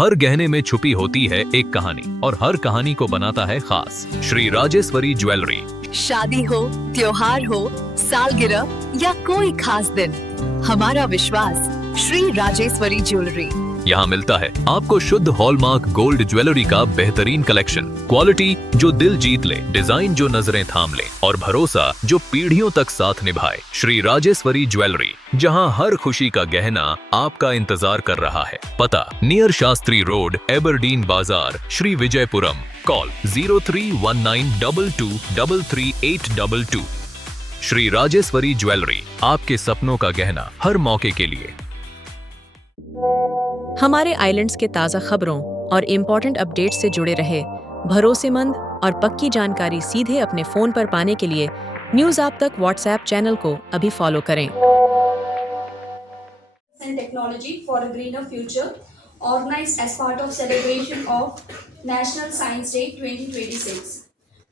हर गहने में छुपी होती है एक कहानी और हर कहानी को बनाता है खास। श्री राजेश्वरी ज्वेलरी। शादी हो, त्योहार हो, सालगिरह या कोई खास दिन, हमारा विश्वास श्री राजेश्वरी ज्वेलरी। यहाँ मिलता है आपको शुद्ध हॉलमार्क गोल्ड ज्वेलरी का बेहतरीन कलेक्शन, क्वालिटी जो दिल जीत ले, डिजाइन जो नजरें थाम ले और भरोसा जो पीढ़ियों तक साथ निभाए। श्री राजेश्वरी ज्वेलरी, जहाँ हर खुशी का गहना आपका इंतजार कर रहा है। पता नियर शास्त्री रोड, एबरडीन बाजार, श्री विजयपुरम। कॉल 031922333822। श्री राजेश्वरी ज्वेलरी, आपके सपनों का गहना हर मौके के लिए। हमारे आइलैंड्स के ताज़ा खबरों और इम्पोर्टेंट अपडेट से जुड़े रहे भरोसेमंद और पक्की जानकारी सीधे अपने फोन पर पाने के लिए न्यूज़ आप तक व्हाट्सएप चैनल को अभी फॉलो करें। Technology for a greener future, organized as part of celebration of National Science Day 2026.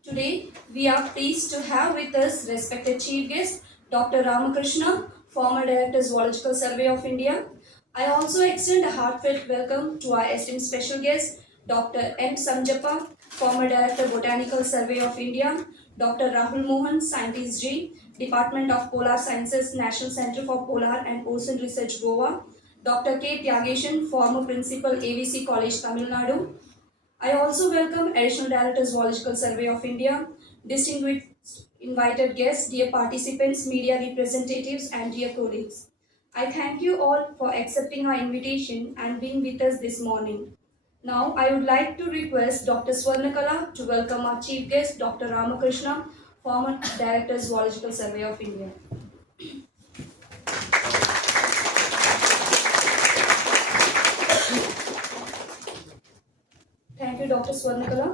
Today, we are pleased to have with us respected chief guest Dr. Ramakrishna, former Director Zoological Survey of India. I also extend a heartfelt welcome to our esteemed special guest, Dr. M. Sanjappa, former Director Botanical Survey of India, Dr. Rahul Mohan, Scientist G, Department of Polar Sciences, National Center for Polar and Ocean Research, Goa, Dr. K. Tyageshan, former Principal, AVC College, Tamil Nadu. I also welcome Additional Director Zoological Survey of India, distinguished invited guests, dear participants, media representatives, and dear colleagues. I thank you all for accepting our invitation and being with us this morning. Now, I would like to request Dr. Swarnakala to welcome our chief guest, Dr. Ramakrishna, former Director Zoological Survey of India. Thank you, Dr. Swarnakala.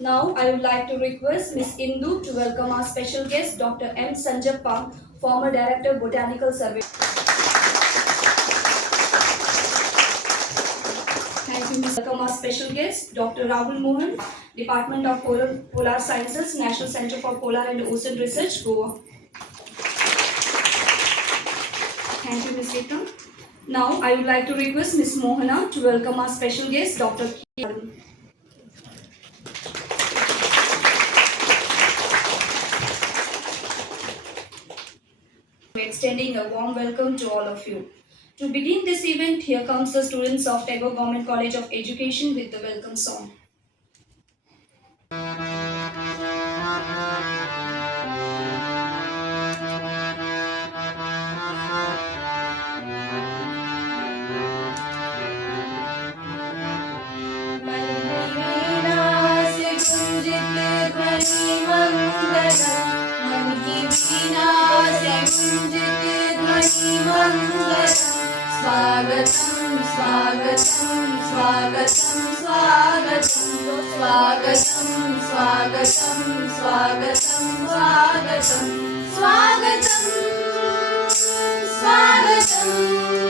Now, I would like to request Ms. Indu to welcome our special guest, Dr. M. Sanjappa, former Director Botanical Survey. Welcome our special guest, Dr. Rahul Mohan, Department of Polar Sciences, National Center for Polar and Ocean Research, Goa. Thank you, Ms. Rita. Now, I would like to request Ms. Mohana to welcome our special guest, Dr. Keynote. Extending a warm welcome to all of you. To begin this event, here comes the students of Tagore Government College of Education with the welcome song. स्वागतम स्वागतम स्वागतम स्वागतम स्वागतम स्वागतम स्वागतम स्वागतम स्वागतम स्वागतम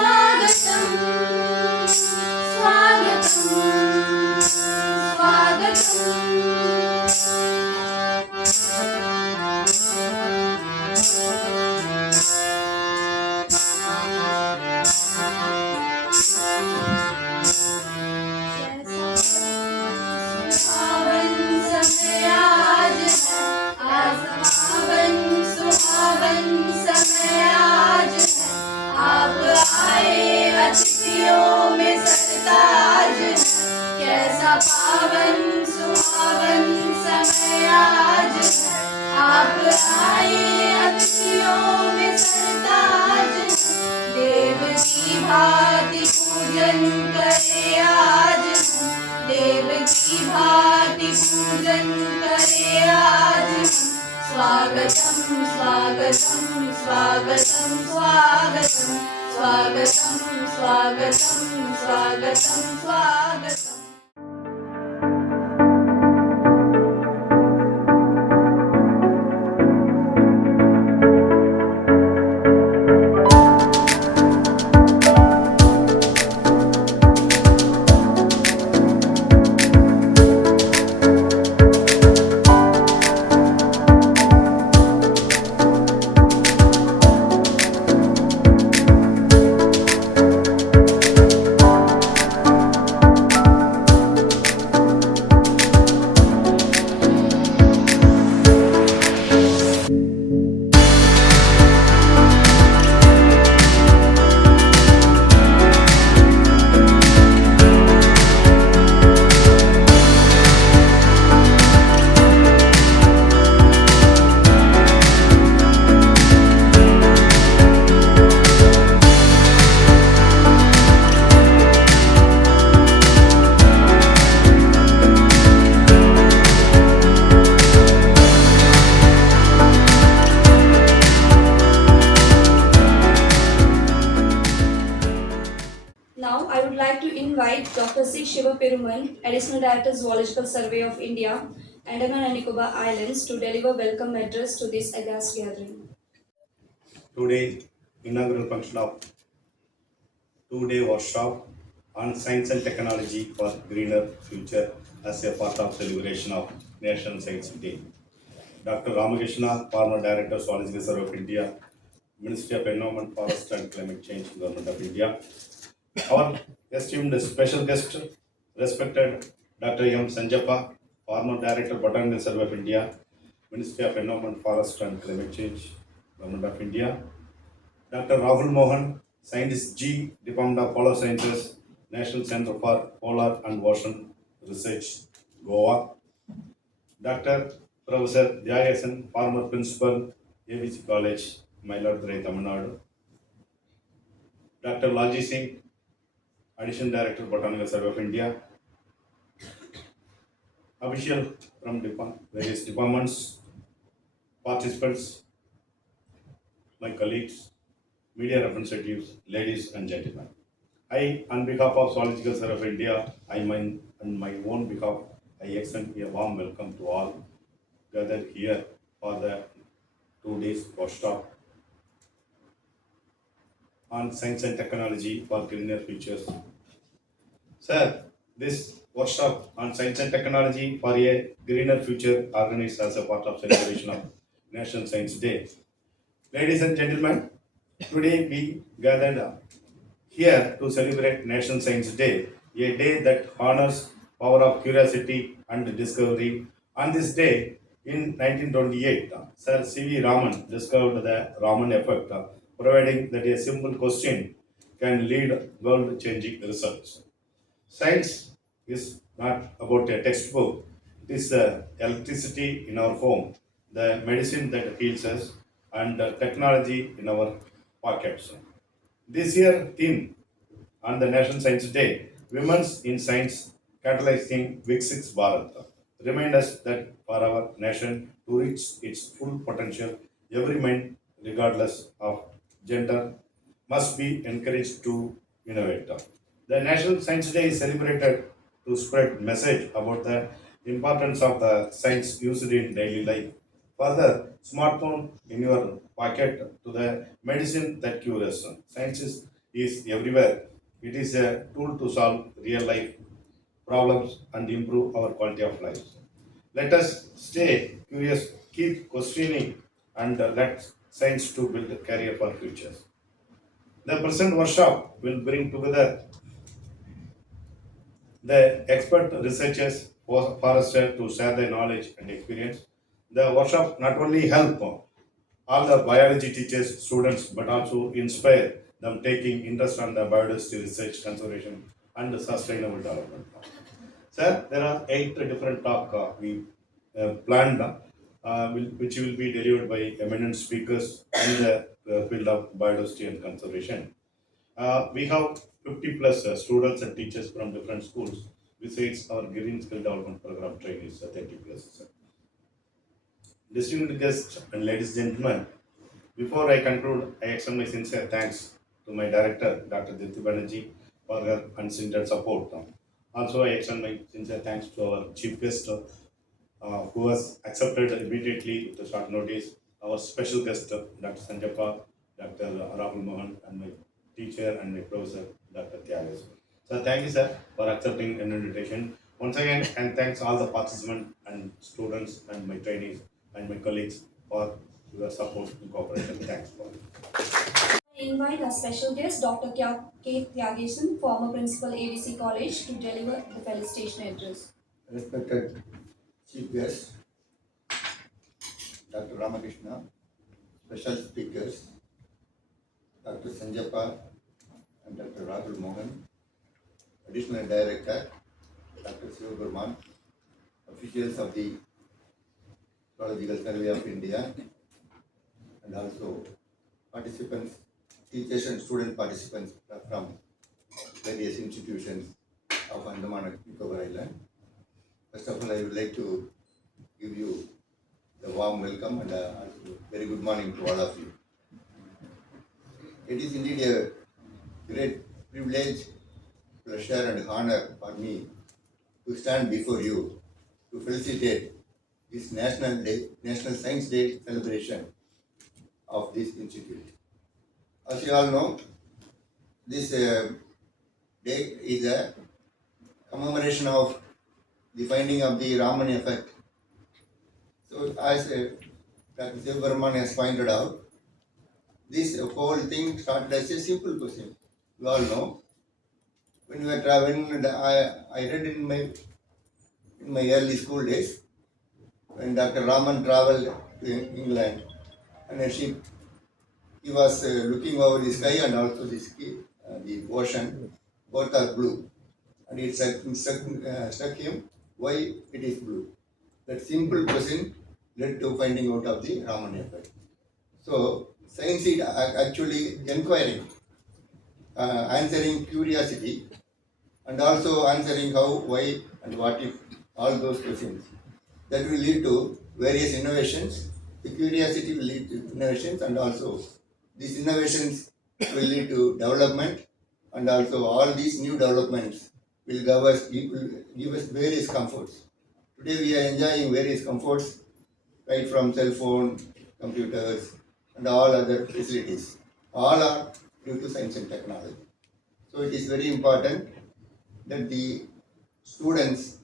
स्वागतम स्वागतम स्वागतम अतिथियों में सरताज है, कैसा पावन सुहावन समय आज है। आप आए अतिथियों में सरताज है, देव की भांति पूजन करे आज है, देव की भांति पूजन करे आज है। स्वागतम स्वागतम स्वागतम स्वागतम स्वागतम स्वागतम स्वागतम स्वागतम। Shiva Perumal, Additional Director, Zoological Survey of India, Andaman and Nicobar Islands, to deliver welcome address to this august gathering. Today, inaugural function of two-day workshop on science and technology for greener future as a part of celebration of National Science Day. Dr. Ramakrishna, former Director, Zoological Survey of India, Ministry of Environment, Forest and Climate Change, Government of India. Our esteemed special guest, respected Dr. M. Sanjappa, former Director, Botanical Survey of India, Ministry of Environment, Forest and Climate Change, Government of India. Dr. Rahul Mohan, Scientist G, Department of Polar Sciences, National Center for Polar and Ocean Research, Goa. Dr. Professor Jagasan, former Principal, ABC College, Mailadurai, Tamil Nadu. Dr. Laji Singh, Additional Director, Botanical Survey of India. Official from various departments, participants, my colleagues, media representatives, ladies and gentlemen. I, on behalf of Zoological Survey of India, on my own behalf, I extend a warm welcome to all gathered here for the 2 days workshop on science and technology for greener futures. Sir, this workshop on science and technology for a greener future organized as a part of celebration of National Science Day. Ladies and gentlemen, today we gathered here to celebrate National Science Day, a day that honors power of curiosity and discovery. On this day, in 1928, Sir C.V. Raman discovered the Raman effect, providing that a simple question can lead world-changing results. Science is not about a textbook, it is the electricity in our home, the medicine that heals us, and the technology in our pockets. This year theme on the National Science Day, Women's in Science Catalyzing Viksit Bharat, remind us that for our nation to reach its full potential, every mind, regardless of gender, must be encouraged to innovate. The National Science Day is celebrated to spread message about the importance of the science used in daily life. Further, smartphone in your pocket to the medicine that cures. Science is everywhere. It is a tool to solve real life problems and improve our quality of life. Let us stay curious, keep questioning, and let science to build a career for futures. The present workshop will bring together the expert researchers forester to share their knowledge and experience. The workshop not only help all the biology teachers, students, but also inspire them taking interest on the biodiversity research, conservation, and sustainable development. Sir, there are 8 different talk we planned, which will be delivered by eminent speakers in the field of biodiversity and conservation. We have 50 plus students and teachers from different schools, besides our green skill development program trainees, 30 plus. Distinguished guests and ladies and gentlemen, before I conclude, I extend my sincere thanks to my director, Dr. Dipti Banerjee, for her unstinted support. Also, I extend my sincere thanks to our chief guest, who was accepted immediately with a short notice. Our special guest, Dr. Sanjappa, Dr. Rahul Mohan, and my teacher and my professor, Dr. Tyagas. So, thank you, sir, for accepting an invitation. Once again, and thanks all the participants and students and my trainees and my colleagues for your support and cooperation. Thanks for it. I invite our special guest, Dr. K. Tyagasan, former Principal ABC College, to deliver the felicitation address. Respected Chief Guest, Dr. Ramakrishna, special speakers, Dr. Sanjappa and Dr. Rahul Mohan, Additional Director, Dr. Sivaburman, officials of the Zoological Survey of India, and also participants, teachers and student participants from various institutions of Andaman and Nicobar Island. First of all, I would like to give you the warm welcome and very good morning to all of you. It is indeed a great privilege to pleasure and honor for me to stand before you to felicitate this National Science Day celebration of this institute. As you all know, this day is a commemoration of the finding of the Raman effect. So, as Dr. Sivabarman has pointed out, this whole thing started as a simple question. You all know, when we were traveling, I read in my early school days, when Dr. Raman traveled to England, and he was looking over the sky and also the ocean, both are blue. And it struck him why it is blue. That simple question led to finding out of the Raman effect. So, science is actually inquiring, answering curiosity, and also answering how, why, and what if, all those questions. That will lead to various innovations. The curiosity will lead to innovations, and also these innovations will lead to development, and also all these new developments will give us various comforts. Today we are enjoying various comforts, right from cell phone, computers, and all other facilities. All are due to science and technology. So it is very important that the students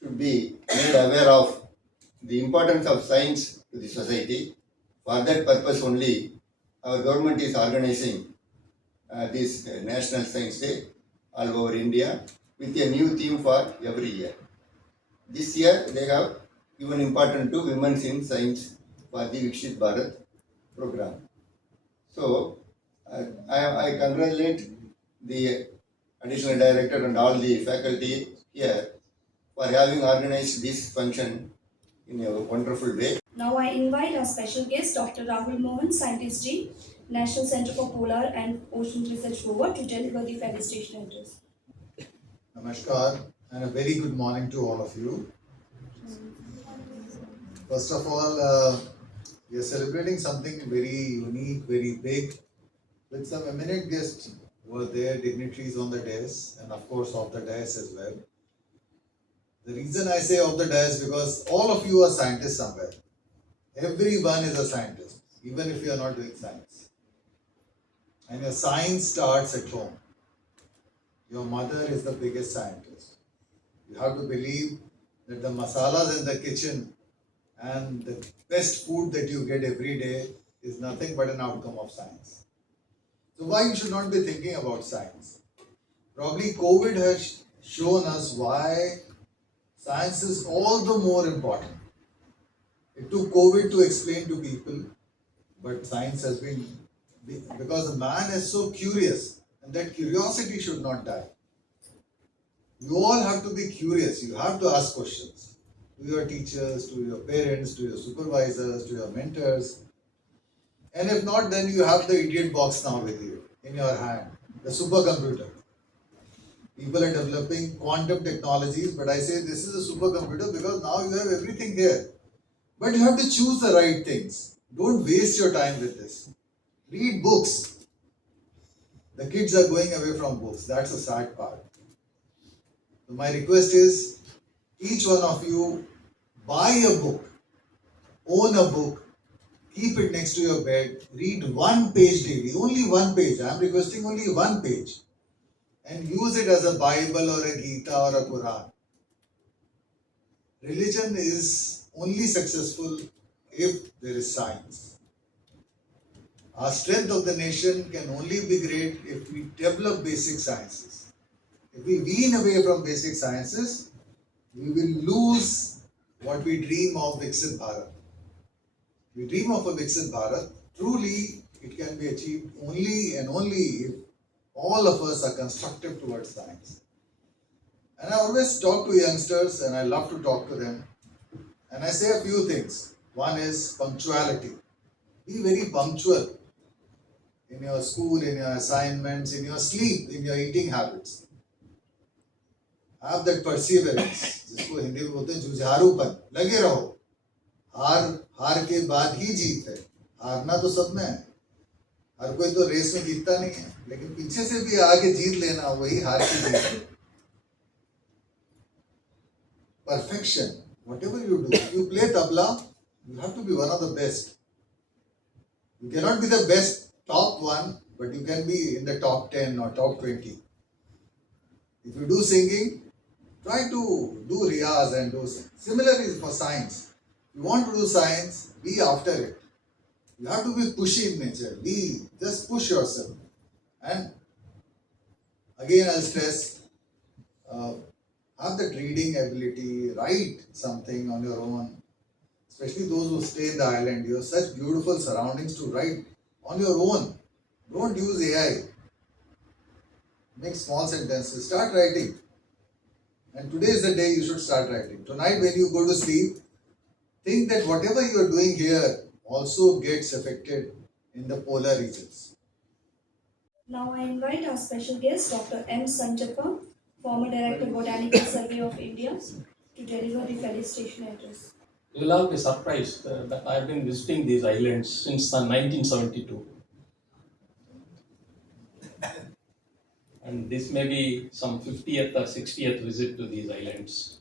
should be made aware of the importance of science to the society. For that purpose only, our government is organizing this National Science Day all over India with a new theme for every year. This year they have given importance to women in science for the Vikshit Bharat program. So I congratulate the additional director and all the faculty here for having organized this function in a wonderful way. Now I invite our special guest, Dr. Rahul Mohan, Scientist G, National Center for Polar and Ocean Research Rover, to deliver the felicitation address. Namaskar and a very good morning to all of you. First of all, we are celebrating something very unique, very big, with some eminent guests who are there, dignitaries on the dais, and of course off the dais as well. The reason I say off the dais because all of you are scientists somewhere. Everyone is a scientist, even if you are not doing science. And your science starts at home. Your mother is the biggest scientist. You have to believe that the masalas in the kitchen and the best food that you get every day is nothing but an outcome of science. So why you should not be thinking about science? Probably COVID has shown us why science is all the more important. It took COVID to explain to people, but science has been, because the man is so curious, and that curiosity should not die. You all have to be curious. You have to ask questions to your teachers, to your parents, to your supervisors, to your mentors. And if not, then you have the idiot box now with you, in your hand, the supercomputer. People are developing quantum technologies, but I say this is a supercomputer because now you have everything here. But you have to choose the right things. Don't waste your time with this. Read books. The kids are going away from books. That's the sad part. So my request is, each one of you buy a book, own a book, keep it next to your bed, read one page daily, only one page. I am requesting only one page. And use it as a Bible or a Gita or a Quran. Religion is only successful if there is science. Our strength of the nation can only be great if we develop basic sciences. If we wean away from basic sciences, we will lose what we dream of Viksit Bharat. We dream of a Viksit Bharat, truly it can be achieved only and only if all of us are constructive towards science. And I always talk to youngsters and I love to talk to them. And I say a few things. One is punctuality. Be very punctual in your school, in your assignments, in your sleep, in your eating habits. Have that perseverance. जिसको हिंदी में बोलते हैं जुझारूपन. लगे रहो. हार के बाद ही जीत है. हारना तो सब में है. हर कोई तो रेस में जीतता नहीं है, लेकिन पीछे से भी आके जीत लेना वही हार की जीत है। Perfection, whatever you do, if you play tabla, you have to be one of the best. You cannot be the best top one, but you can be in the top 10 or top 20. If you do singing, try to do riyaz and do similar is for science. You want to do science, be after it. You have to be pushy in nature. Just push yourself. And again, I'll stress, have that reading ability, write something on your own. Especially those who stay in the island, you have such beautiful surroundings to write on your own. Don't use AI. Make small sentences. Start writing. And today is the day you should start writing. Tonight, when you go to sleep, think that whatever you are doing here also gets affected in the polar regions. Now I invite our special guest, Dr. M. Sanjappa, former Director Botanical Survey of India, to deliver the felicitation address. You will all be surprised that I have been visiting these islands since 1972. And this may be some 50th or 60th visit to these islands.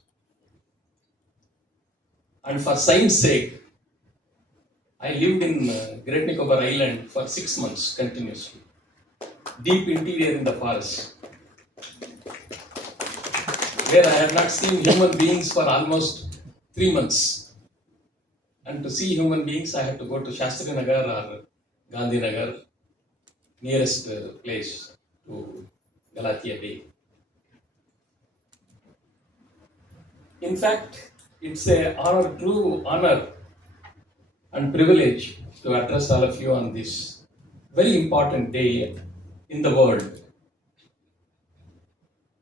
And for science sake, I lived in Great Nicobar Island for 6 months continuously. Deep interior in the forest, where I have not seen human beings for almost 3 months. And to see human beings, I had to go to Shastri Nagar or Gandhi Nagar, nearest place to Galathia Bay. In fact, it's a true honor and privilege to address all of you on this very important day in the world.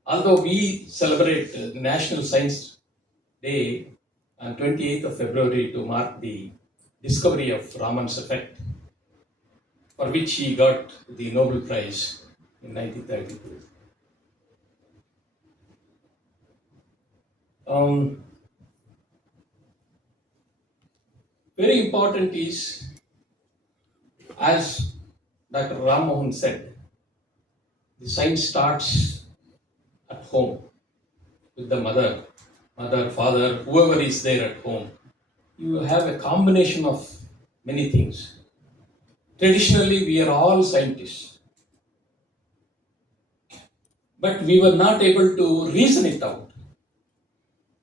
Although we celebrate the National Science Day on 28th of February to mark the discovery of Raman's effect, for which he got the Nobel Prize in 1932. Very important is, as Dr. Ram Mohan said, the science starts at home with the mother, father, whoever is there at home. You have a combination of many things. Traditionally, we are all scientists, but we were not able to reason it out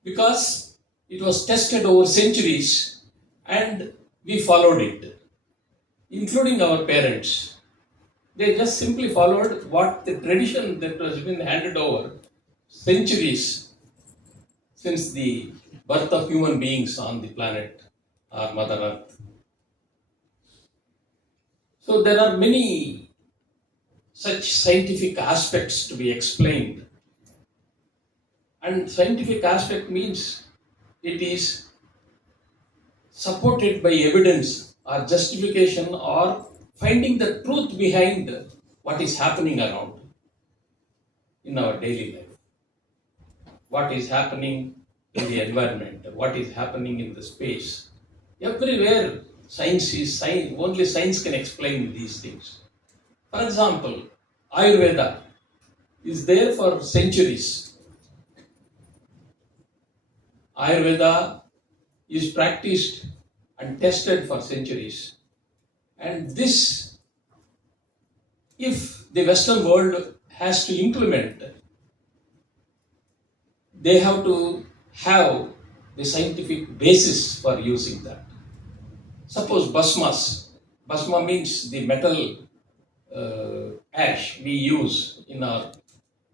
because it was tested over centuries and we followed it, including our parents. They just simply followed what the tradition that has been handed over centuries since the birth of human beings on the planet, our Mother Earth. So there are many such scientific aspects to be explained. And scientific aspect means it is supported by evidence or justification or finding the truth behind what is happening around in our daily life. What is happening in the environment, what is happening in the space. Everywhere science is science, only science can explain these things. For example, Ayurveda is there for centuries. Ayurveda is practiced and tested for centuries. And this, if the Western world has to implement, they have to have the scientific basis for using that. Suppose bhasmas. Bhasma means the metal ash we use in our.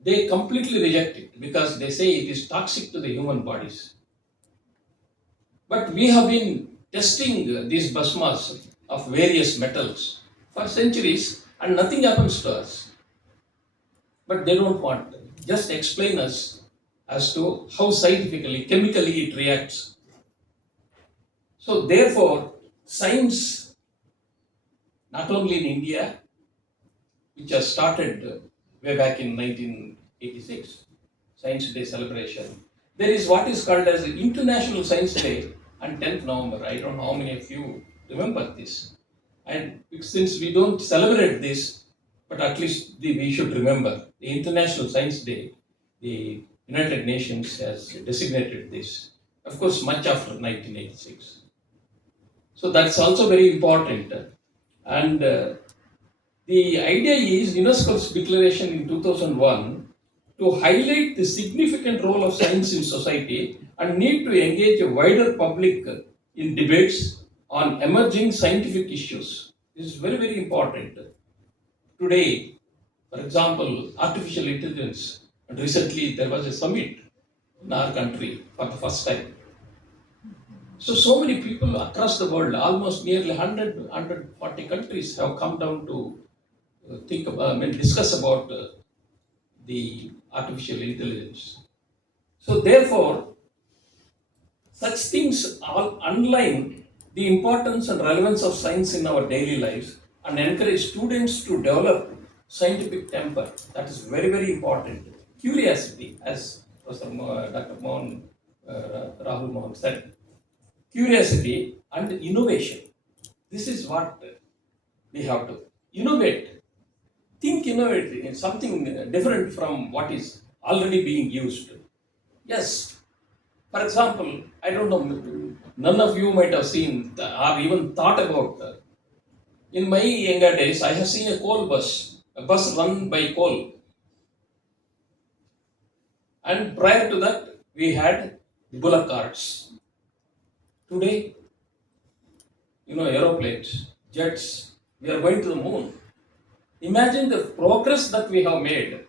They completely reject it because they say it is toxic to the human bodies. But we have been testing these bhasmas of various metals for centuries and nothing happens to us. But they don't want. Just explain us as to how scientifically, chemically it reacts. So therefore, science, not only in India, which has started way back in 1986, Science Day celebration, there is what is called as International Science Day on 10th November. I don't know how many of you remember this. And since we don't celebrate this, but at least we should remember the International Science Day, the United Nations has designated this, of course, much after 1986. So that's also very important. And the idea is UNESCO's declaration in 2001 to highlight the significant role of science in society and need to engage a wider public in debates on emerging scientific issues. This is very, very important. Today, for example, artificial intelligence, and recently there was a summit in our country for the first time. So many people across the world, almost nearly 140 countries have come down to discuss about the artificial intelligence. So therefore, such things all underline the importance and relevance of science in our daily lives and encourage students to develop scientific temper. That is very, very important. Curiosity, as Dr. Rahul Mohan said, curiosity and innovation. This is what we have to innovate. Think innovative in something different from what is already being used. Yes, for example, I don't know, none of you might have seen or even thought about. In my younger days, I have seen a bus run by coal. And prior to that, we had bullock carts. Today, aeroplanes, jets, we are going to the moon. Imagine the progress that we have made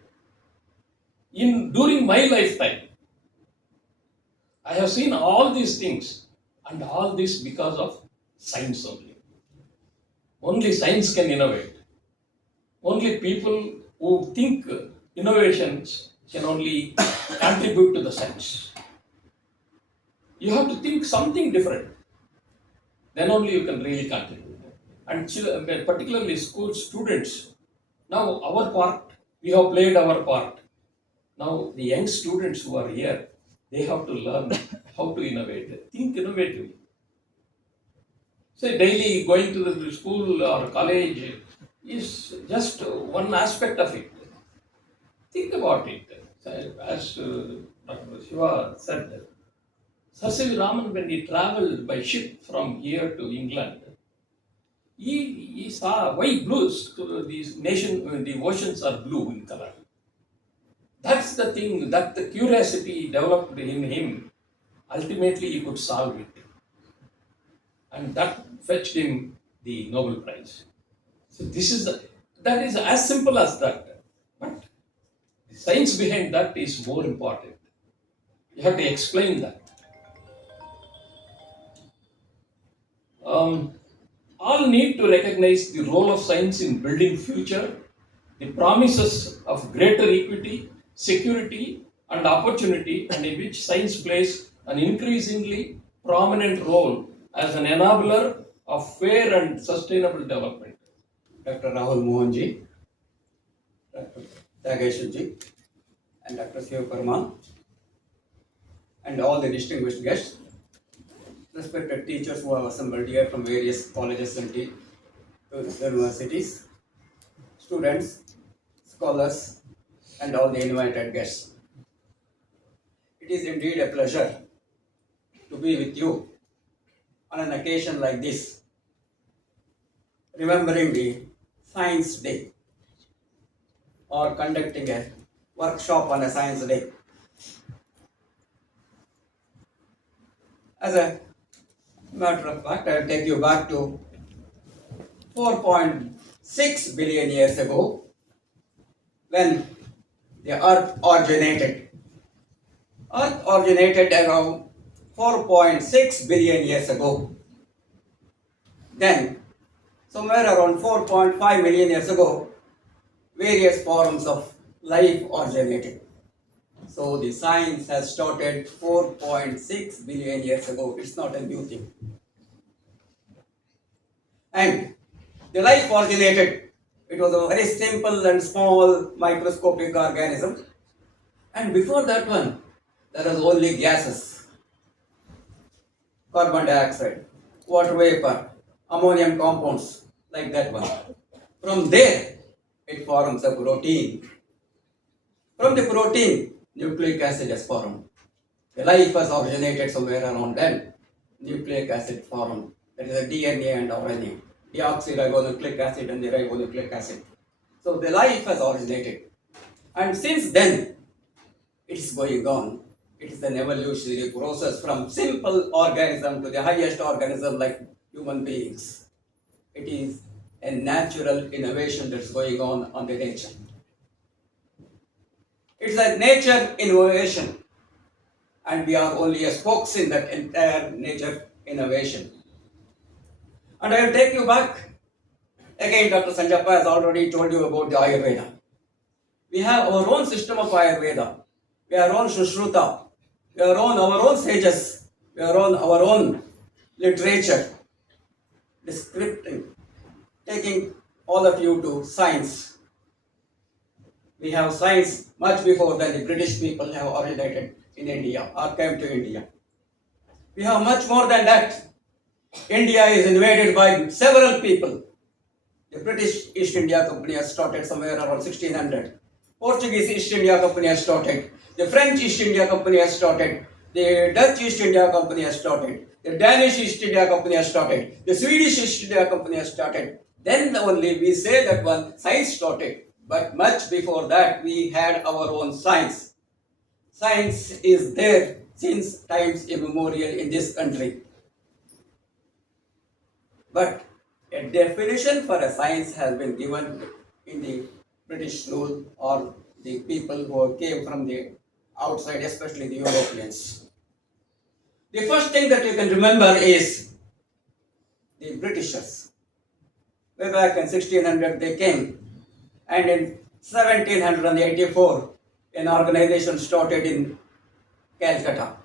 during my lifetime. I have seen all these things, and all this because of science only. Only science can innovate. Only people who think innovations can only contribute to the science. You have to think something different. Then only you can really contribute. And particularly school students, now our part, we have played our part. Now the young students who are here, they have to learn how to innovate, think innovatively. So daily going to the school or college is just one aspect of it. Think about it. As Dr. Shiva said, Sir C.V. Raman, when he traveled by ship from here to England, he saw why blues. The oceans are blue in color. That's the thing, that the curiosity developed in him. Ultimately, he could solve it. And that fetched him the Nobel Prize. So that is as simple as that. But the science behind that is more important. You have to explain that. All need to recognize the role of science in building future, the promises of greater equity, security, and opportunity, and in which science plays an increasingly prominent role as an enabler of fair and sustainable development. Dr. Rahul Mohanji, Dr. Tageshwarji, and Dr. Shiva Parman, and all the distinguished guests, respected teachers who have assembled here from various colleges and universities, students, scholars, and all the invited guests. It is indeed a pleasure to be with you on an occasion like this, remembering the Science Day or conducting a workshop on a Science Day. As a matter of fact, I will take you back to 4.6 billion years ago when the Earth originated. Earth originated around 4.6 billion years ago. Then, somewhere around 4.5 million years ago, various forms of life originated. So the science has started 4.6 billion years ago. It's not a new thing. And the life originated. It was a very simple and small microscopic organism. And before that one, there was only gases. Carbon dioxide, water vapor, ammonium compounds, like that one. From there, it forms a protein. From the protein, nucleic acid is formed. The life has originated somewhere around then. Nucleic acid formed. That is the DNA and RNA. Deoxyribonucleic acid and the ribonucleic acid. So the life has originated. And since then, it is going on. It is an evolutionary process from simple organism to the highest organism like human beings. It is a natural innovation that's going on the nature. It's a nature innovation, and we are only a spokes in that entire nature innovation. And I will take you back. Again, Dr. Sanjappa has already told you about the Ayurveda. We have our own system of Ayurveda. We are our own Sushruta. We are our own sages. We are our own literature. Descripting, taking all of you to science. We have science much before than the British people have originated in India or came to India. We have much more than that. India is invaded by several people. The British East India Company has started somewhere around 1600. Portuguese East India Company has started. The French East India Company has started. The Dutch East India Company has started. The Danish East India Company has started. The Swedish East India Company has started. Then only we say that one science started. But much before that, we had our own science. Science is there since times immemorial in this country. But a definition for a science has been given in the British rule or the people who came from the outside, especially the Europeans. The first thing that you can remember is the Britishers. Way back in 1600 they came, and in 1784 an organization started in Calcutta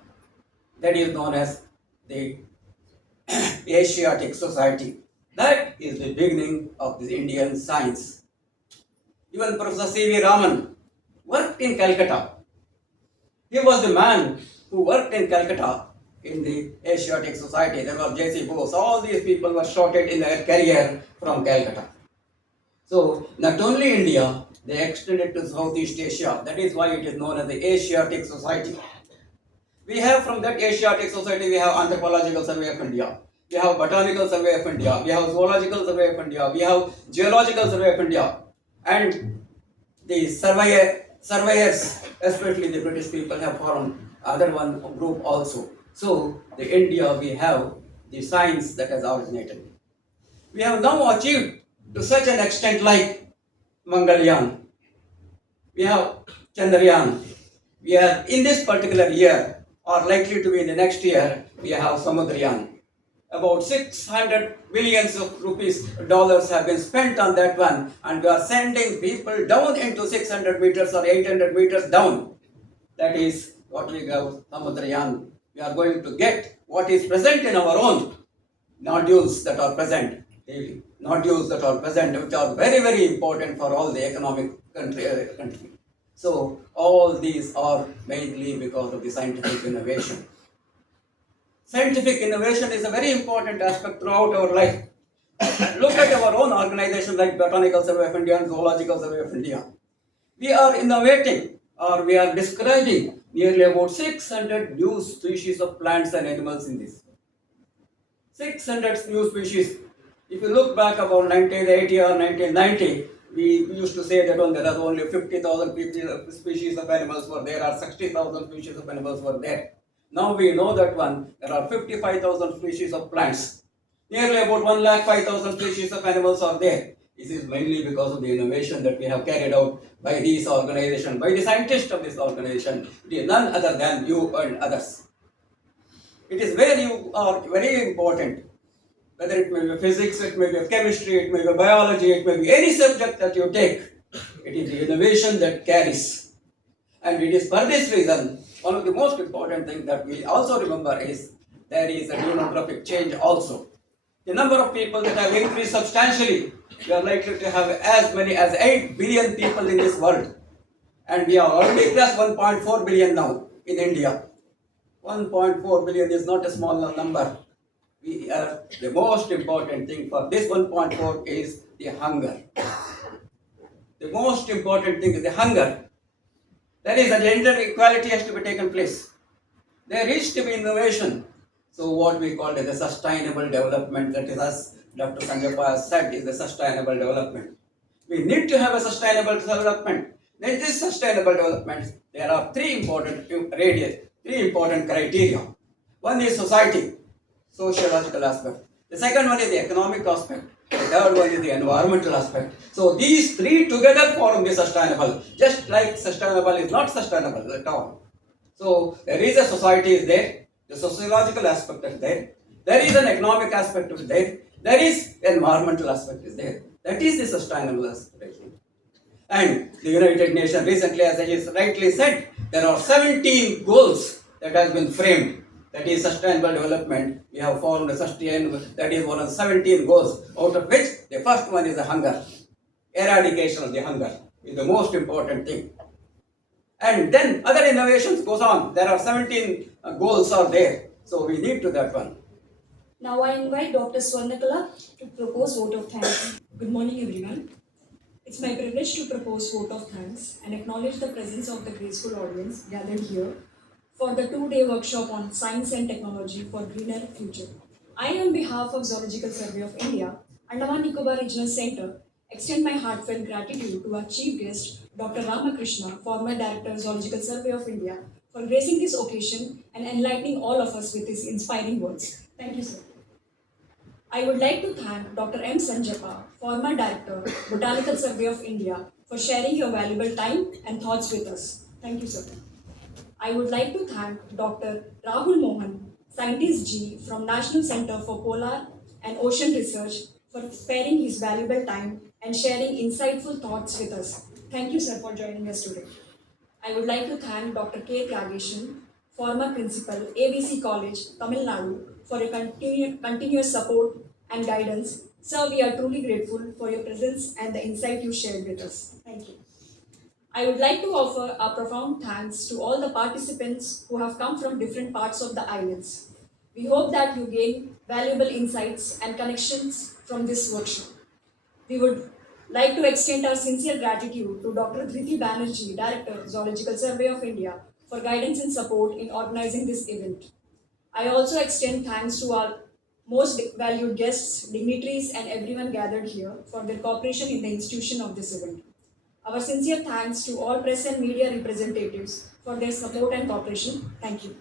that is known as the Asiatic Society. That is the beginning of the Indian science. Even Professor C.V. Raman worked in Calcutta. He was the man who worked in Calcutta in the Asiatic Society. There was J.C. Bose. All these people were started in their career from Calcutta. So, not only India, they extended to Southeast Asia. That is why it is known as the Asiatic Society. We have from that Asiatic Society, we have Anthropological Survey of India. We have Botanical Survey of India. We have Zoological Survey of India. We have Geological Survey of India. And the surveyors, especially the British people, have formed other one group also. So, the India, we have the science that has originated. We have now achieved to such an extent like Mangalyaan. We have Chandrayaan. We are in this particular year, or likely to be in the next year, we have Samudrayaan. About 600 billions of rupees, dollars have been spent on that one, and we are sending people down into 600 meters or 800 meters down. That is what we call Samudrayaan. We are going to get what is present in our own nodules that are present. The nodules that are present, which are very, very important for all the economic country. So all these are mainly because of the scientific innovation. Scientific innovation is a very important aspect throughout our life. Look at our own organizations like Botanical Survey of India and Zoological Survey of India. We are innovating, or we are describing nearly about 600 new species of plants and animals in this. 600 new species. If you look back about 1980 or 1990, we used to say that there are only 50,000 species of animals were there, or 60,000 species of animals were there. Now we know that there are 55,000 species of plants. Nearly about 105,000 species of animals are there. This is mainly because of the innovation that we have carried out by these organizations, by the scientists of this organization. It is none other than you and others. It is where you are very important. Whether it may be physics, it may be chemistry, it may be biology, it may be any subject that you take. It is the innovation that carries. And it is for this reason, one of the most important things that we also remember is there is a demographic change also. The number of people that have increased substantially. We are likely to have as many as 8 billion people in this world. And we are already plus 1.4 billion now in India. 1.4 billion is not a small number. the most important thing for this 1.4 is the hunger. The most important thing is the hunger. That is, the gender equality has to be taken place. There is to be innovation. So what we call it the sustainable development, that is, as Dr. Sanjapa has said, is the sustainable development. We need to have a sustainable development. In this sustainable development, there are three important criteria. One is society, sociological aspect. The second one is the economic aspect. The third one is the environmental aspect. So these three together form the sustainable. Just like sustainable is not sustainable at all. So there is a society is there, the sociological aspect is there, there is an economic aspect is there, there is environmental aspect is there. That is the sustainable aspect. And the United Nations recently, as I rightly said, there are 17 goals that has been framed. That is sustainable development. We have formed a sustainable, that is one of the 17 goals, out of which the first one is the hunger. Eradication of the hunger is the most important thing. And then other innovations goes on. There are 17 goals are there. So we need to that one. Now I invite Dr. Swarnakala to propose vote of thanks. Good morning, everyone. It's my privilege to propose vote of thanks and acknowledge the presence of the graceful audience gathered here for the two-day workshop on science and technology for greener future. I, on behalf of Zoological Survey of India, Andaman Nicobar Regional Center, extend my heartfelt gratitude to our chief guest, Dr. Ramakrishna, former Director, Zoological Survey of India, for gracing this occasion and enlightening all of us with his inspiring words. Thank you, sir. I would like to thank Dr. M. Sanjapa, former Director, Botanical Survey of India, for sharing your valuable time and thoughts with us. Thank you, sir. I would like to thank Dr. Rahul Mohan, Scientist G from National Center for Polar and Ocean Research, for sparing his valuable time and sharing insightful thoughts with us. Thank you, sir, for joining us today. I would like to thank Dr. K. Tyageshan, former Principal, ABC College, Tamil Nadu, for your continuous support and guidance. Sir, we are truly grateful for your presence and the insight you shared with us. Thank you. I would like to offer our profound thanks to all the participants who have come from different parts of the islands. We hope that you gain valuable insights and connections from this workshop. We would like to extend our sincere gratitude to Dr. Dhriti Banerjee, Director, Zoological Survey of India, for guidance and support in organizing this event. I also extend thanks to our most valued guests, dignitaries, and everyone gathered here for their cooperation in the institution of this event. Our sincere thanks to all press and media representatives for their support and cooperation. Thank you.